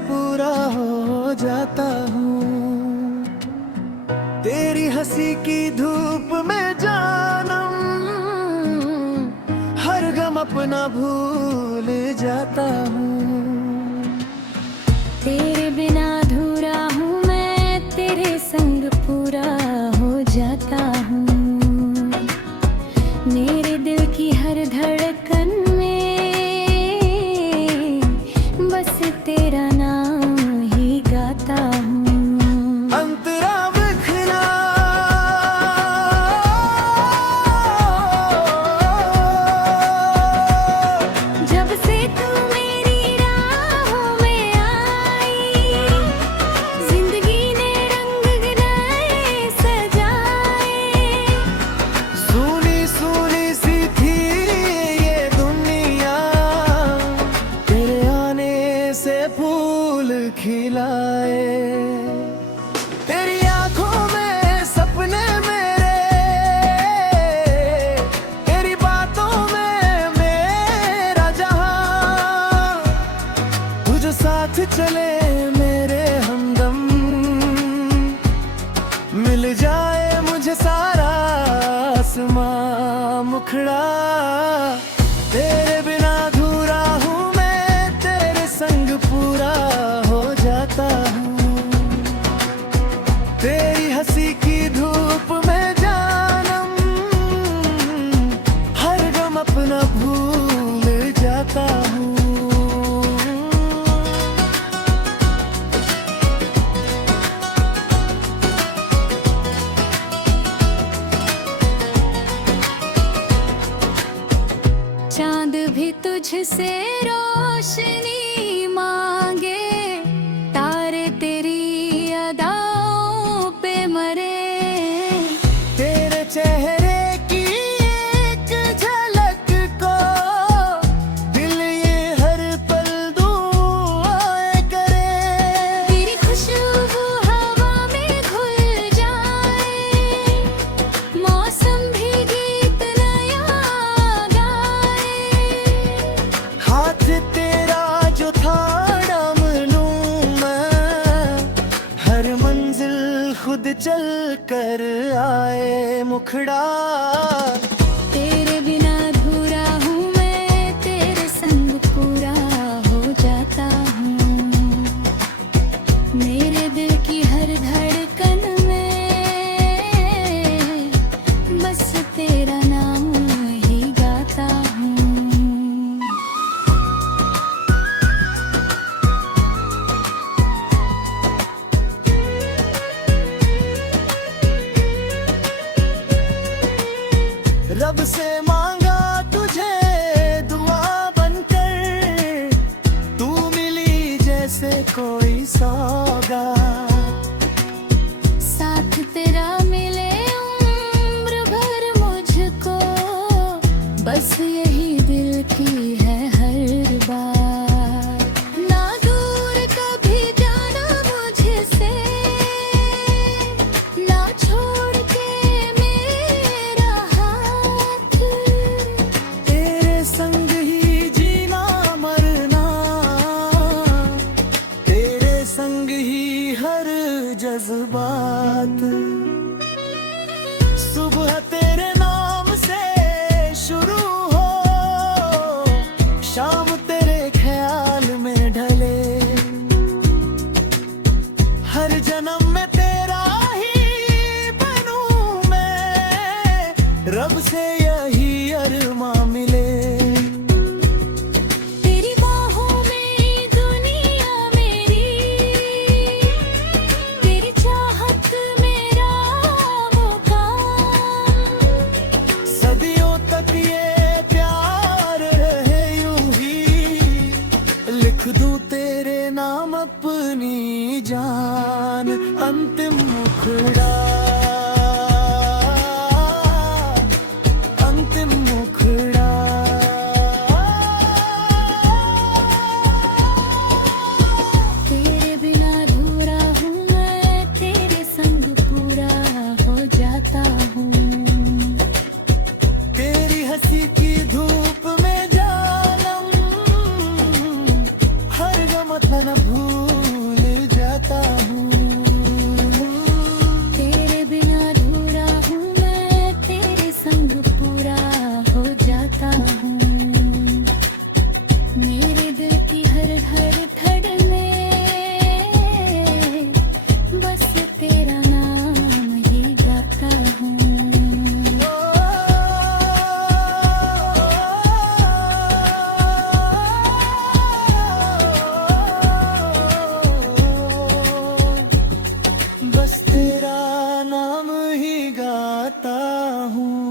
पूरा हो जाता हूँ। तेरी हंसी की धूप में जानम हर गम अपना भूल जाता हूँ। तेरे बिना अधूरा हूँ मैं, तेरे संग पूरा हो जाता हूँ। मेरे दिल की हर धड़कन में बस तेरा नाम ही गाता हूँ। अंतरा बिखरा जब से तू मेरी राहों में आई, जिंदगी ने रंग नए सजाए। सुनी सुनी सी थी ये दुनिया, तेरे आने से फूल खिलाए। तेरी आंखों में सपने मेरे, तेरी बातों में मेरा जहां। तुझ साथ चले मेरे हमदम, मिल जाए मुझे सारा आसमां मुखड़ा। तेरे बिना अधूरा हूँ मैं, तेरे संग पूरा हो जाता हूँ। तेरी हंसी की धूप में जानम हर गम अपना भूल जाता हूँ। चांद भी तुझसे रोशनी मांगे, तारे तेरी अदाओं पे मरे। तेरे चेहरे की एक झलक को दिल ये हर पल दुआएं करे। तेरी खुशबू हवा में घुल जाए, मौसम भी गीत नया गाए। हाथ तेरा जो थाड़ा लूं मैं, हर मंजिल खुद चल कर आए मुखड़ा। तेरे बिना अधूरा हूँ मैं, तेरे संग पूरा हो जाता हूँ। मेरे दिल की हर धड़कन में बस तेरा नाम ही गाता हूँ। रब से मांगा तुझे दुआ बनकर, तू मिली जैसे कोई सौगात। साथ तेरा मिले उम्र भर मुझको, बस यही दिल की है हर बात। ना दूर कभी जाना मुझसे, ना छोड़ के मेरा हाथ। तेरे संग ही जीना मरना, तेरे संग ही हर जज्बात। सुबह तेरे नाम से शुरू हो, शाम तेरे ख्याल में ढले। हर जन्म में तेरा ही बनूं मैं, रब से यही अरमां मिले। तेरी बाहों में दुनिया मेरी, तेरी चाहत मेरा मुकाम। सदियों तक ये प्यार रहे यूं ही, लिख दूं तेरे नाम अपनी जान। अंतिम मुखड़ा हूँ।